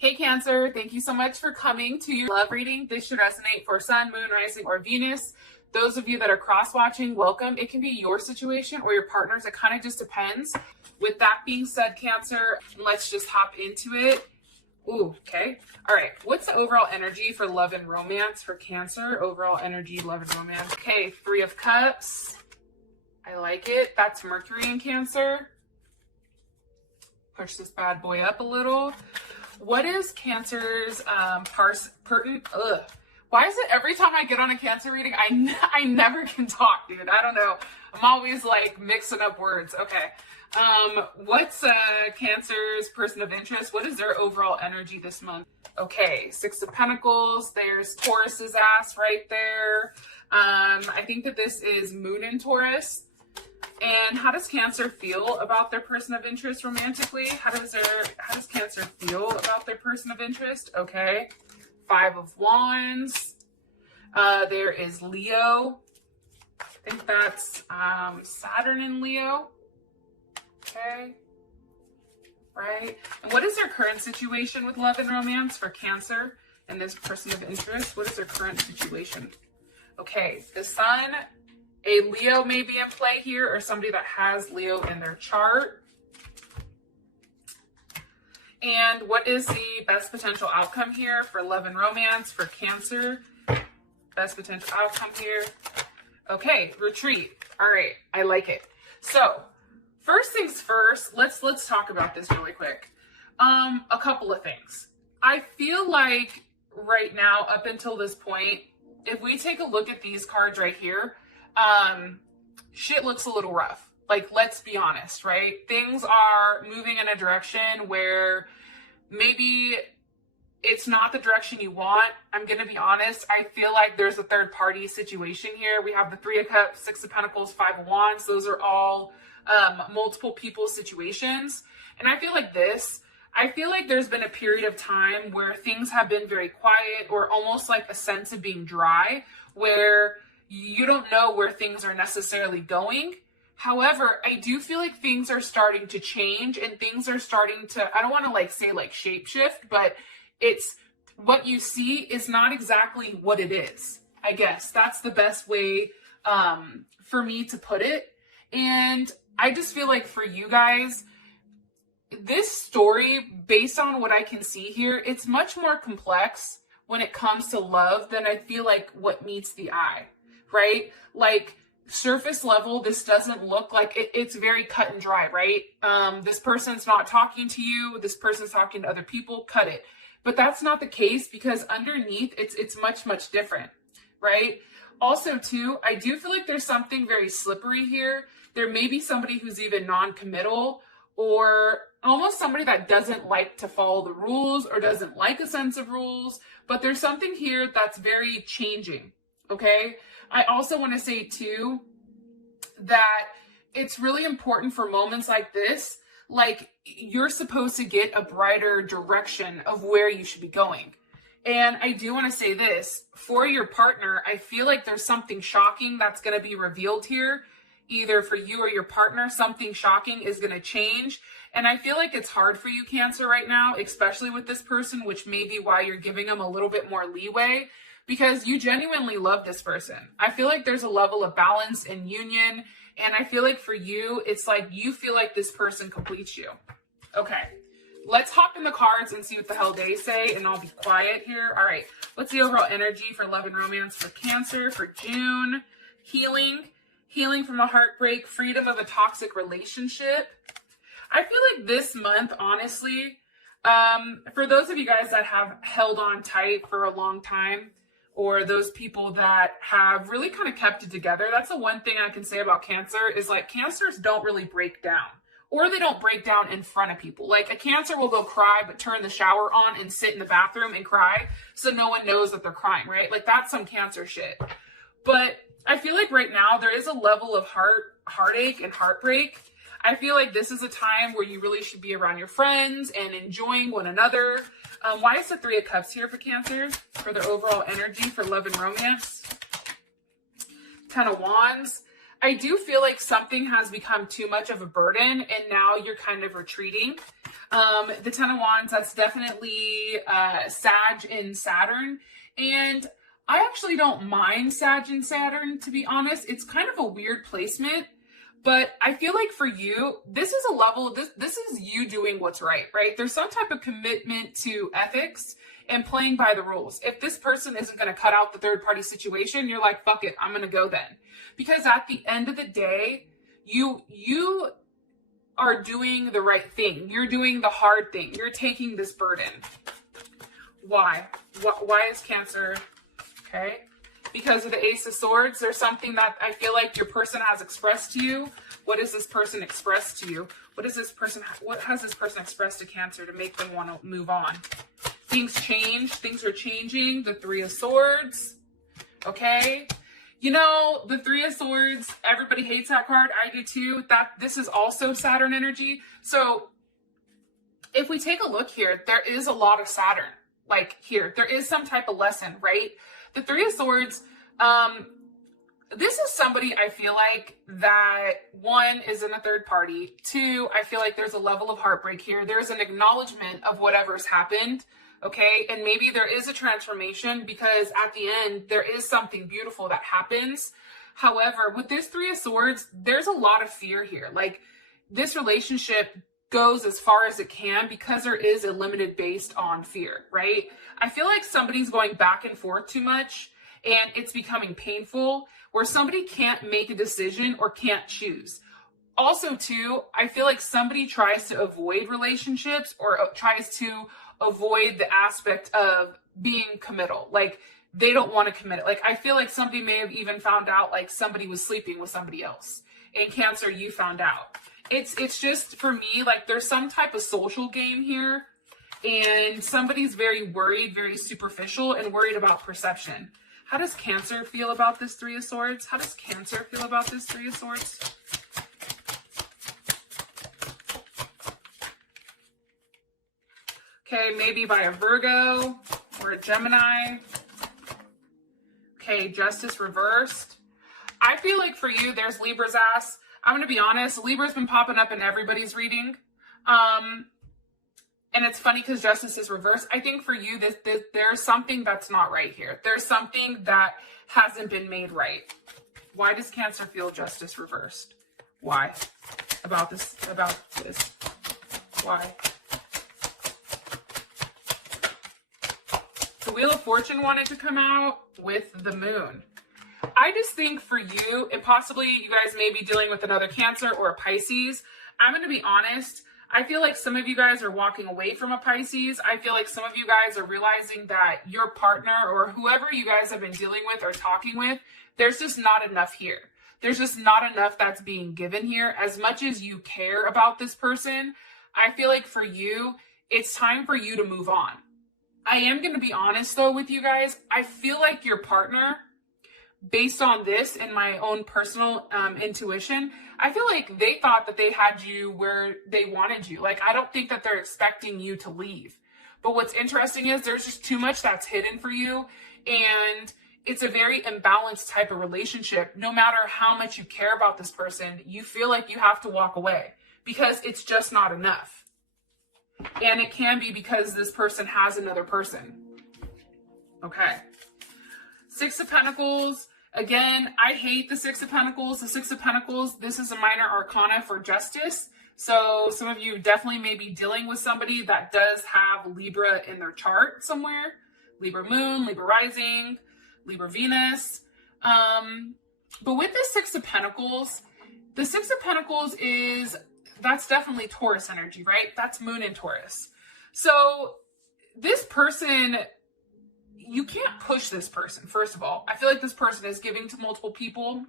Hey Cancer, thank you so much for coming to your love reading. This should resonate for Sun, Moon, Rising, or Venus. Those of you that are cross-watching, welcome. It can be your situation or your partner's. It kind of just depends. With that being said, Cancer, let's just hop into it. Ooh, okay. All right. What's the overall energy for love and romance for Cancer? Overall energy, love and romance. Okay, 3 of Cups. I like it. That's Mercury in Cancer. Push this bad boy up a little. What is Cancer's Why is it every time I get on a Cancer reading, I never can talk, dude? I don't know. I'm always like mixing up words. Okay. What's Cancer's person of interest? What is their overall energy this month? Okay, 6 of Pentacles. There's Taurus's ass right there. I think that this is Moon in Taurus. And how does Cancer feel about their person of interest romantically? How does Cancer feel about their person of interest? Okay. 5 of Wands. There is Leo. I think that's Saturn in Leo. Okay. Right. And what is their current situation with love and romance for Cancer and this person of interest? What is their current situation? Okay. The Sun. A Leo may be in play here, or somebody that has Leo in their chart. And what is the best potential outcome here for love and romance for Cancer? Best potential outcome here. Okay, retreat. All right, I like it. So, first things first, let's talk about this really quick. A couple of things. I feel like right now, up until this point, if we take a look at these cards right here, shit looks a little rough. Like, let's be honest, right? Things are moving in a direction where maybe it's not the direction you want. I'm going to be honest. I feel like there's a third party situation here. We have the 3 of Cups, 6 of Pentacles, 5 of Wands. Those are all multiple people situations. And I feel like there's been a period of time where things have been very quiet, or almost like a sense of being dry, where you don't know where things are necessarily going. However, I do feel like things are starting to change, and things are starting to, I don't want to say shape shift, but it's what you see is not exactly what it is. I guess that's the best way for me to put it. And I just feel like for you guys, this story, based on what I can see here, it's much more complex when it comes to love than I feel like what meets the eye. Right? Like, surface level, this doesn't look like it's very cut and dry, right? This person's not talking to you. This person's talking to other people. Cut it. But that's not the case, because underneath it's much, much different, right? Also, too, I do feel like there's something very slippery here. There may be somebody who's even non-committal, or almost somebody that doesn't like to follow the rules, or doesn't like a sense of rules. But there's something here that's very changing, okay? I also want to say, too, that it's really important for moments like this. Like, you're supposed to get a brighter direction of where you should be going. And I do want to say this. For your partner, I feel like there's something shocking that's going to be revealed here. Either for you or your partner, something shocking is going to change. And I feel like it's hard for you, Cancer, right now, especially with this person, which may be why you're giving them a little bit more leeway. Because you genuinely love this person. I feel like there's a level of balance and union. And I feel like for you, it's like you feel like this person completes you. Okay, let's hop in the cards and see what the hell they say. And I'll be quiet here. All right, what's the overall energy for love and romance for Cancer for June? Healing from a heartbreak, freedom of a toxic relationship. I feel like this month, honestly, for those of you guys that have held on tight for a long time, or those people that have really kind of kept it together. That's the one thing I can say about Cancer is, like, Cancers don't really break down, or they don't break down in front of people. Like, a Cancer will go cry, but turn the shower on and sit in the bathroom and cry so no one knows that they're crying, right? Like, that's some Cancer shit. But I feel like right now there is a level of heartache and heartbreak. I feel like this is a time where you really should be around your friends and enjoying one another. Why is the 3 of Cups here for Cancer? For their overall energy for love and romance. 10 of Wands. I do feel like something has become too much of a burden, and now you're kind of retreating. The Ten of Wands, that's definitely Sag in Saturn. And I actually don't mind Sag in Saturn, to be honest. It's kind of a weird placement. But I feel like for you, this is a level, this is you doing what's right? There's some type of commitment to ethics and playing by the rules. If this person isn't going to cut out the third party situation, you're like, fuck it, I'm going to go then. Because at the end of the day, you are doing the right thing. You're doing the hard thing. You're taking this burden. Why? Why is Cancer? Okay. Because of the Ace of Swords, there's something that I feel like your person has expressed to you. What has this person expressed to you? What has this person expressed to Cancer to make them want to move on? Things change. Things are changing. The Three of Swords. Okay. You know, the Three of Swords, everybody hates that card. I do too. This is also Saturn energy. So if we take a look here, there is a lot of Saturn. Like here, there is some type of lesson, right? The Three of Swords, this is somebody I feel like that, one, is in a third party. Two, I feel like there's a level of heartbreak here. There's an acknowledgement of whatever's happened, okay? And maybe there is a transformation because at the end, there is something beautiful that happens. However, with this Three of Swords, there's a lot of fear here. Like, this relationship goes as far as it can because there is a limited based on fear, right? I feel like somebody's going back and forth too much and it's becoming painful where somebody can't make a decision or can't choose. Also too, I feel like somebody tries to avoid relationships or tries to avoid the aspect of being committal. Like, they don't want to commit. Like, I feel like somebody may have even found out like somebody was sleeping with somebody else. In Cancer, you found out. It's just, for me, like, there's some type of social game here and somebody's very worried, very superficial and worried about perception. How does Cancer feel about this Three of Swords? How does Cancer feel about this Three of Swords? Okay, maybe by a Virgo or a Gemini. Okay, Justice reversed. I feel like for you, there's Libra's ass. I'm going to be honest, Libra's been popping up in everybody's reading. And it's funny because Justice is reversed. I think for you, there's something that's not right here. There's something that hasn't been made right. Why does Cancer feel Justice reversed? Why? About this. Why? The Wheel of Fortune wanted to come out with the Moon. I just think for you, and possibly you guys may be dealing with another Cancer or a Pisces. I'm going to be honest. I feel like some of you guys are walking away from a Pisces. I feel like some of you guys are realizing that your partner or whoever you guys have been dealing with or talking with, there's just not enough here. There's just not enough that's being given here. As much as you care about this person, I feel like for you, it's time for you to move on. I am going to be honest though with you guys. I feel like your partner, based on this and my own personal intuition, I feel like they thought that they had you where they wanted you. Like, I don't think that they're expecting you to leave. But what's interesting is there's just too much that's hidden for you. And it's a very imbalanced type of relationship. No matter how much you care about this person, you feel like you have to walk away because it's just not enough. And it can be because this person has another person. Okay. Six of Pentacles. Again, I hate the Six of Pentacles. The Six of Pentacles, this is a minor arcana for justice. So some of you definitely may be dealing with somebody that does have Libra in their chart somewhere. Libra Moon, Libra Rising, Libra Venus. But with the Six of Pentacles, the Six of Pentacles that's definitely Taurus energy, right? That's Moon in Taurus. So this person, you can't push this person, first of all. I feel like this person is giving to multiple people.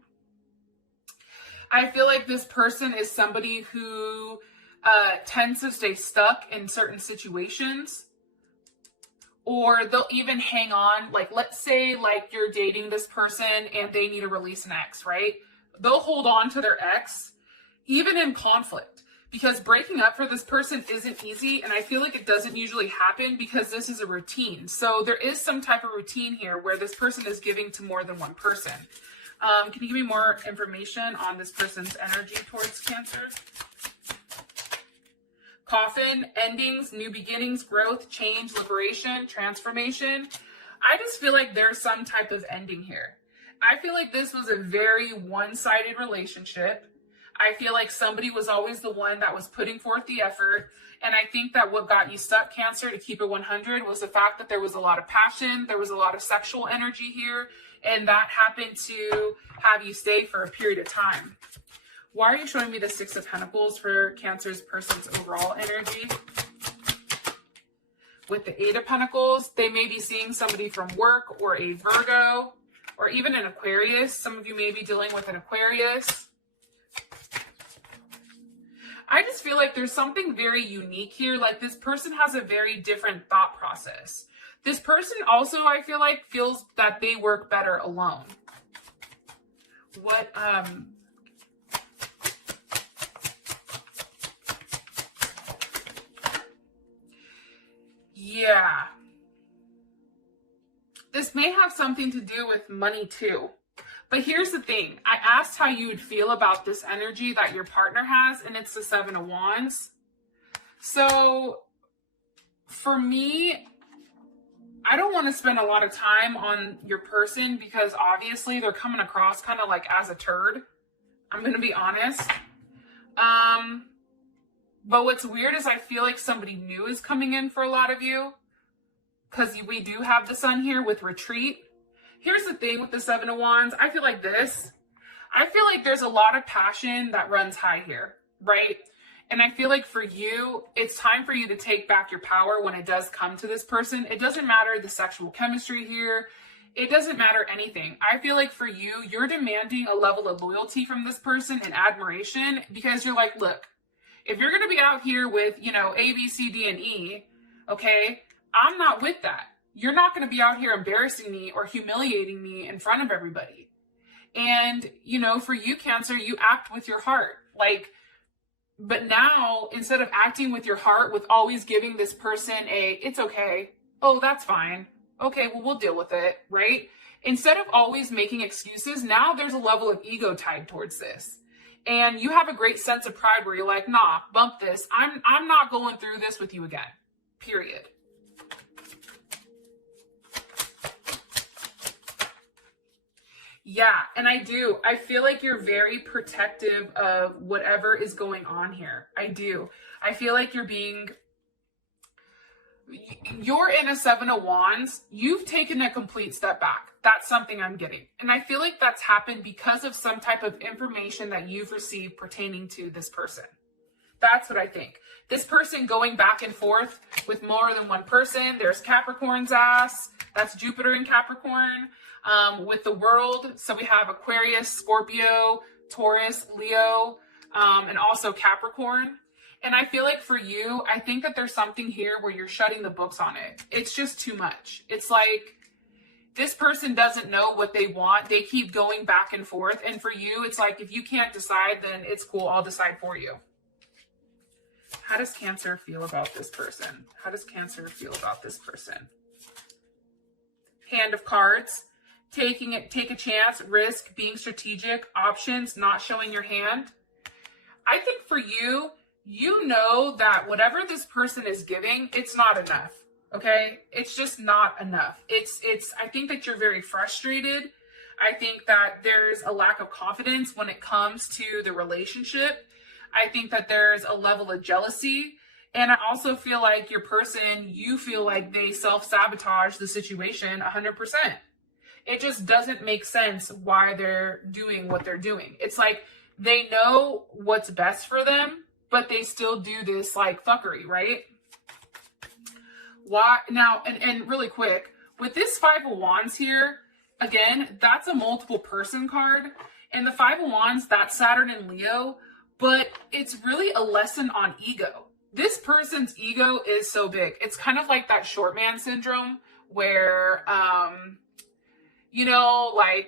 I feel like this person is somebody who tends to stay stuck in certain situations. Or they'll even hang on. Like, let's say like you're dating this person and they need to release an ex, right? They'll hold on to their ex, even in conflict. Because breaking up for this person isn't easy, and I feel like it doesn't usually happen because this is a routine. So there is some type of routine here where this person is giving to more than one person. Can you give me more information on this person's energy towards Cancer? Coffin, endings, new beginnings, growth, change, liberation, transformation. I just feel like there's some type of ending here. I feel like this was a very one-sided relationship. I feel like somebody was always the one that was putting forth the effort. And I think that what got you stuck, Cancer, to keep it 100, was the fact that there was a lot of passion. There was a lot of sexual energy here. And that happened to have you stay for a period of time. Why are you showing me the Six of Pentacles for Cancer's person's overall energy? With the Eight of Pentacles, they may be seeing somebody from work or a Virgo or even an Aquarius. Some of you may be dealing with an Aquarius. I just feel like there's something very unique here. Like this person has a very different thought process. This person also, I feel like, feels that they work better alone. Yeah. This may have something to do with money too. But here's the thing. I asked how you would feel about this energy that your partner has, and it's the Seven of Wands. So for me, I don't want to spend a lot of time on your person because obviously they're coming across kind of like as a turd. I'm going to be honest. But what's weird is I feel like somebody new is coming in for a lot of you because we do have the Sun here with retreat. Here's the thing with the Seven of Wands. I feel like there's a lot of passion that runs high here, right? And I feel like for you, it's time for you to take back your power when it does come to this person. It doesn't matter the sexual chemistry here. It doesn't matter anything. I feel like for you, you're demanding a level of loyalty from this person and admiration because you're like, look, if you're going to be out here with, A, B, C, D, and E, okay, I'm not with that. You're not going to be out here embarrassing me or humiliating me in front of everybody. And, for you, Cancer, you act with your heart. But now, instead of acting with your heart, with always giving this person it's okay. Oh, that's fine. Okay, well, we'll deal with it, right? Instead of always making excuses, now there's a level of ego tied towards this. And you have a great sense of pride where you're like, nah, bump this. I'm not going through this with you again, period. Yeah, and I feel like you're very protective of whatever is going on here. I do. I feel like you're in a Seven of Wands. You've taken a complete step back. That's something I'm getting. And I feel like that's happened because of some type of information that you've received pertaining to this person. That's what I think. This person going back and forth with more than one person. There's Capricorn's ass. That's Jupiter in Capricorn. With the world. So we have Aquarius, Scorpio, Taurus, Leo, and also Capricorn. And I feel like for you, I think that there's something here where you're shutting the books on it. It's just too much. It's like this person doesn't know what they want. They keep going back and forth. And for you, it's like, if you can't decide, then it's cool. I'll decide for you. How does Cancer feel about this person? How does Cancer feel about this person? Hand of Cards. Take a chance, risk, being strategic, options, not showing your hand. I think for you, you know that whatever this person is giving, it's not enough. Okay? It's just not enough. I think that you're very frustrated. I think that there's a lack of confidence when it comes to the relationship. I think that there's a level of jealousy. And I also feel like your person, you feel like they self-sabotage the situation 100%. It just doesn't make sense why they're doing what they're doing. It's like they know what's best for them, but they still do this fuckery, right? Why now? And really quick, with this Five of Wands here, again, that's a multiple person card. And the Five of Wands, that's Saturn and Leo, but it's really a lesson on ego. This person's ego is so big. It's kind of like that short man syndrome where,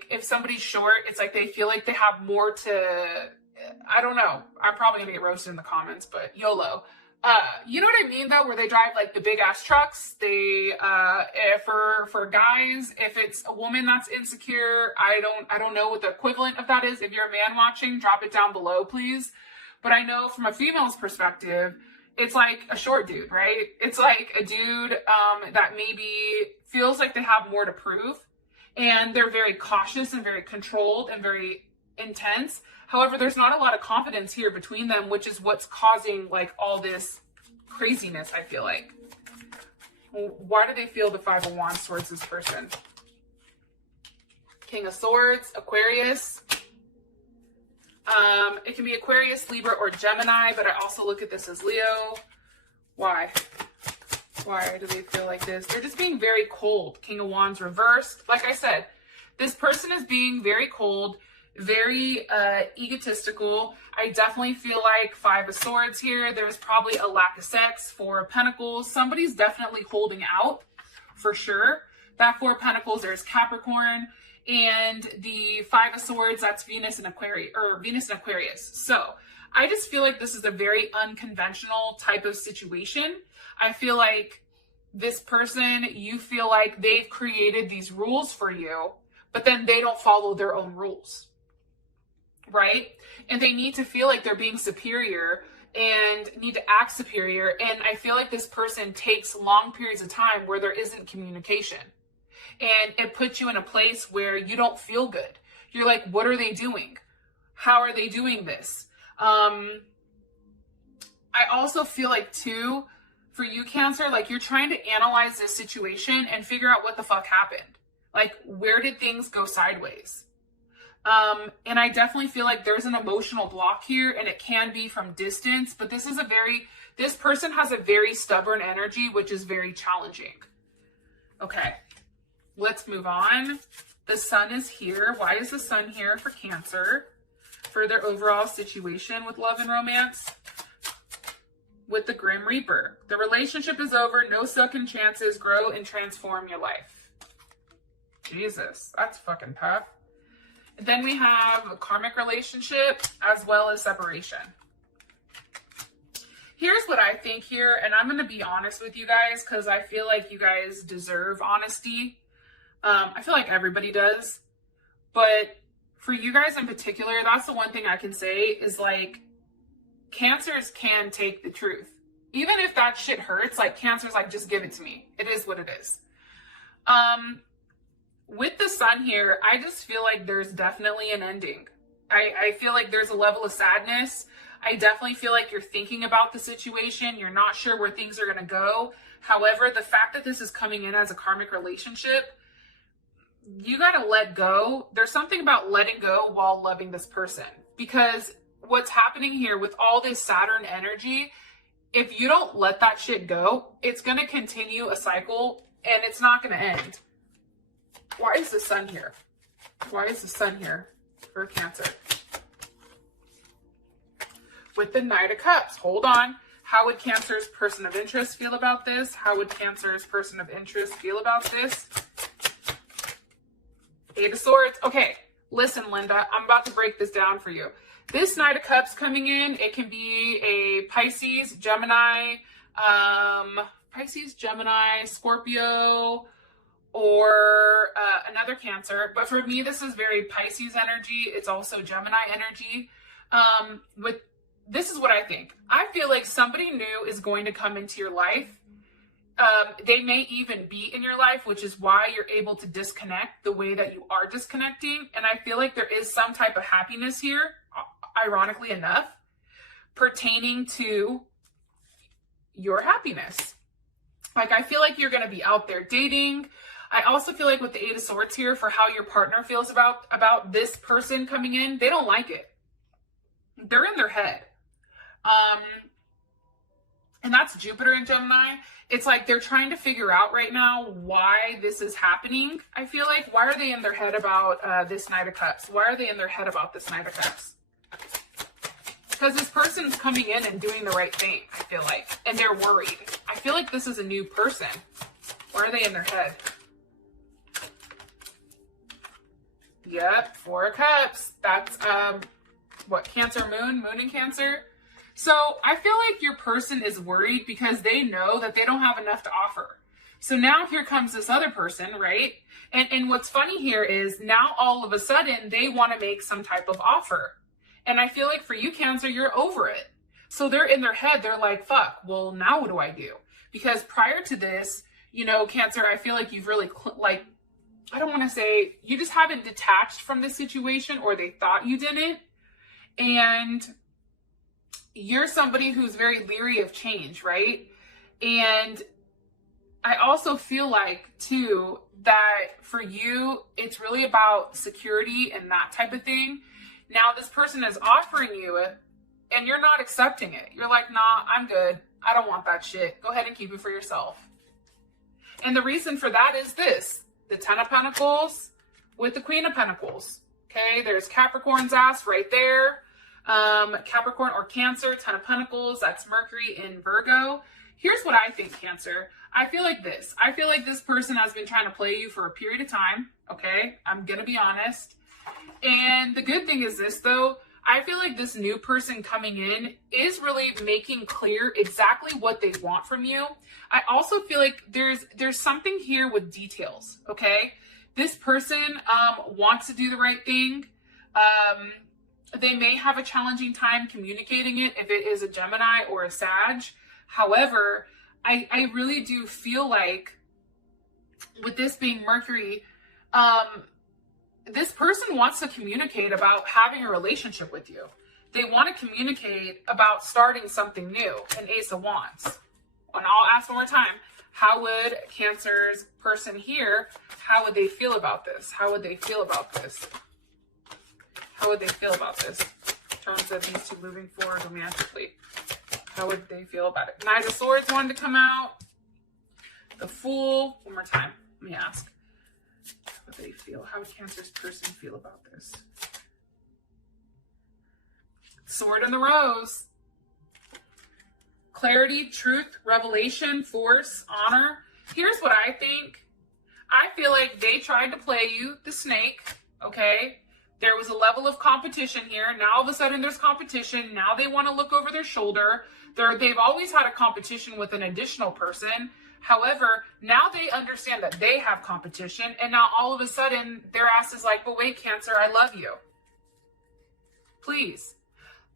if somebody's short, it's like they feel like they have more I don't know. I'm probably gonna get roasted in the comments, but YOLO. You know what I mean though, where they drive the big ass trucks. They, for guys, if it's a woman that's insecure, I don't know what the equivalent of that is. If you're a man watching, drop it down below, please. But I know from a female's perspective, it's like a short dude, right? It's like a dude that maybe feels like they have more to prove, and they're very cautious and very controlled and very intense. However, there's not a lot of confidence here between them, which is what's causing like all this craziness, I feel like. Why do they feel the Five of Wands towards this person? King of Swords, Aquarius. It can be Aquarius, Libra, or Gemini, but I also look at this as Leo. Why? Why do they feel like this? They're just being very cold. King of Wands reversed. Like I said, this person is being very cold, very egotistical. I definitely feel like Five of Swords here. There's probably a lack of sex. Four of Pentacles. Somebody's definitely holding out for sure. That Four of Pentacles, there's Capricorn. And the Five of Swords, that's Venus and Aquarius. So I just feel like this is a very unconventional type of situation. I feel like this person, you feel like they've created these rules for you, but then they don't follow their own rules, right? And they need to feel like they're being superior and need to act superior. And I feel like this person takes long periods of time where there isn't communication. And it puts you in a place where you don't feel good. You're like, what are they doing? How are they doing this? I also feel like too, for you, Cancer, like you're trying to analyze this situation and figure out what the fuck happened. Like, where did things go sideways? And I definitely feel like there's an emotional block here, and it can be from distance, but this person has a very stubborn energy, which is very challenging. Okay. Let's move on. The Sun is here. Why is the Sun here for Cancer? For their overall situation with love and romance. With the Grim Reaper. The relationship is over. No second chances. Grow and transform your life. Jesus, that's fucking tough. And then we have a karmic relationship as well as separation. Here's what I think here, and I'm going to be honest with you guys because I feel like you guys deserve honesty. I feel like everybody does, but for you guys in particular, that's the one thing I can say is like, Cancers can take the truth. Even if that shit hurts, like Cancer's like, just give it to me. It is what it is. With the Sun here, I just feel like there's definitely an ending. I feel like there's a level of sadness. I definitely feel like you're thinking about the situation. You're not sure where things are going to go. However, the fact that this is coming in as a karmic relationship, you got to let go. There's something about letting go while loving this person, because what's happening here with all this Saturn energy, if you don't let that shit go, it's going to continue a cycle and it's not going to end. Why is the Sun here? Why is the Sun here for Cancer? With the Knight of Cups, hold on. How would Cancer's person of interest feel about this? How would Cancer's person of interest feel about this? Eight of Swords. Okay, listen, Linda, I'm about to break this down for you. This Knight of Cups coming in, it can be a Pisces, Gemini, Scorpio, or another Cancer. But for me, this is very Pisces energy. It's also Gemini energy. This is what I think. I feel like somebody new is going to come into your life. They may even be in your life, which is why you're able to disconnect the way that you are disconnecting. And I feel like there is some type of happiness here, ironically enough, pertaining to your happiness. Like, I feel like you're going to be out there dating. I also feel like with the Eight of Swords here, for how your partner feels about this person coming in, they don't like it. They're in their head. And that's Jupiter in Gemini. It's like they're trying to figure out right now why this is happening. I feel like, why are they in their head about this Knight of Cups? Why are they in their head about this Knight of Cups? Because this person's coming in and doing the right thing, I feel like. And they're worried. I feel like this is a new person. Why are they in their head? Yep, Four of Cups. That's, what, Cancer moon in Cancer? So I feel like your person is worried because they know that they don't have enough to offer. So now here comes this other person, right? And what's funny here is now all of a sudden they want to make some type of offer. And I feel like for you, Cancer, you're over it. So they're in their head, they're like, fuck, well, now what do I do? Because prior to this, you know, Cancer, I feel like you've really, like, I don't want to say, you just haven't detached from the situation, or they thought you didn't. And you're somebody who's very leery of change, right? And I also feel like, too, that for you, it's really about security and that type of thing. Now, this person is offering you it, and you're not accepting it. You're like, nah, I'm good. I don't want that shit. Go ahead and keep it for yourself. And the reason for that is this: the Ten of Pentacles with the Queen of Pentacles. Okay, there's Capricorn's ass right there. Capricorn or Cancer, Ten of Pentacles, that's Mercury in Virgo. Here's what I think, Cancer. I feel like this. I feel like this person has been trying to play you for a period of time. Okay, I'm going to be honest. And the good thing is this, though. I feel like this new person coming in is really making clear exactly what they want from you. I also feel like there's something here with details, okay? This person wants to do the right thing. They may have a challenging time communicating it if it is a Gemini or a Sag. However, I really do feel like with this being Mercury, this person wants to communicate about having a relationship with you. They want to communicate about starting something new, an Ace of Wands. And I'll ask one more time, how would Cancer's person here, how would they feel about this? How would they feel about this? How would they feel about this in terms of these two moving forward romantically? How would they feel about it? Knight of Swords wanted to come out. The Fool. One more time. Let me ask. How would they feel? How would Cancer's person feel about this? Sword and the Rose. Clarity, truth, revelation, force, honor. Here's what I think. I feel like they tried to play you, the snake, okay? There was a level of competition here. Now all of a sudden there's competition. Now they want to look over their shoulder. They've always had a competition with an additional person. However, now they understand that they have competition. And now all of a sudden their ass is like, but wait, Cancer, I love you. Please.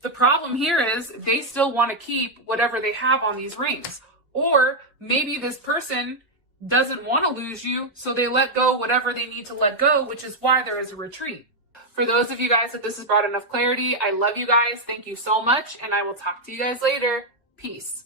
The problem here is they still want to keep whatever they have on these rings. Or maybe this person doesn't want to lose you, so they let go whatever they need to let go, which is why there is a retreat. For those of you guys that this has brought enough clarity, I love you guys. Thank you so much, and I will talk to you guys later. Peace.